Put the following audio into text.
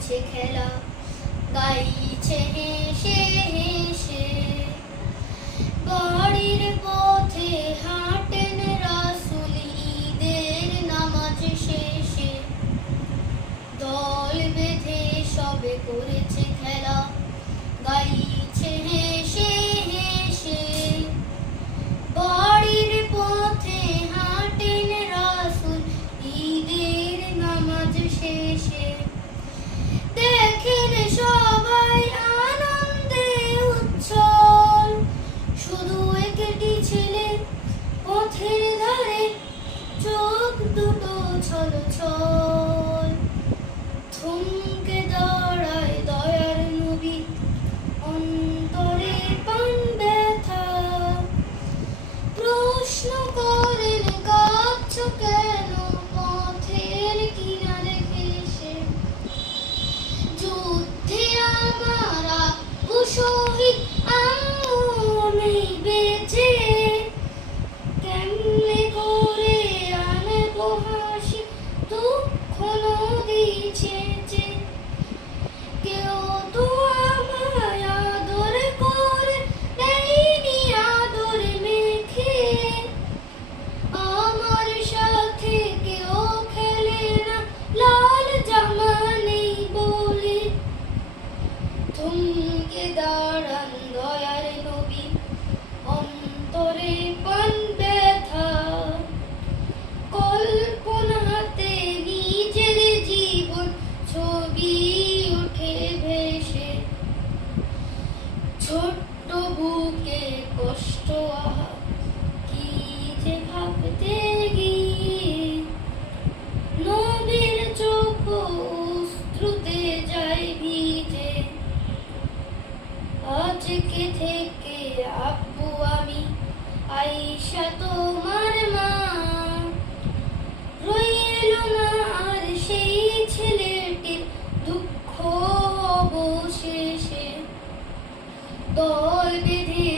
করেছে খেলা, গাইছে হেসে হেসে। বাড়ির পথে হাঁটেন রাসূল ঈদের নামাজ শেষে, দল বেঁধে সবে করেছে খেলা, গাইছে হেসে হেসে। বাড়ির পথে হাঁটেন রাসূল ঈদের নামাজ শেষে, দেখেন সবাই আনন্দে উচ্ছল, শুধু একটি ছেলে পথের ধারে, চোখ দুটো ছলছল। থমকে দাঁড়ায় দয়ার নবী, অন্তরে পান ব্যথা, প্রশ্ন করেন কাঁদছো কেন পথের কিনারে ঘেঁষে। যুদ্ধে আমার আব্বু শহীদ, আম্মু নেই বেঁচে, কেমনে করে আনবো হাসি দুঃখ নদী ছেঁচে। কেউ তো আমায় আদর করে দেয়নি আদর মেখে, আমার সাথে কেউ খেলে না লাল জামা নেই বলে। থমকে দাঁড়ান দয়ার নবী, অন্তরে পান ব্যথা, কল্পনাতে নিজের জীবন ছবি উঠে ভেসে। ছোট্ট বুকে কষ্ট, আহা কি যে ভাবতে গিয়ে, নবীর চোখ অশ্রুতে যায় ভিজে। আজকে থেকে আব্বু আমি আয়েশা তোমার মা, রইল না আর সেই ছেলেটির দুঃখ অবশেষে। দল বেঁধে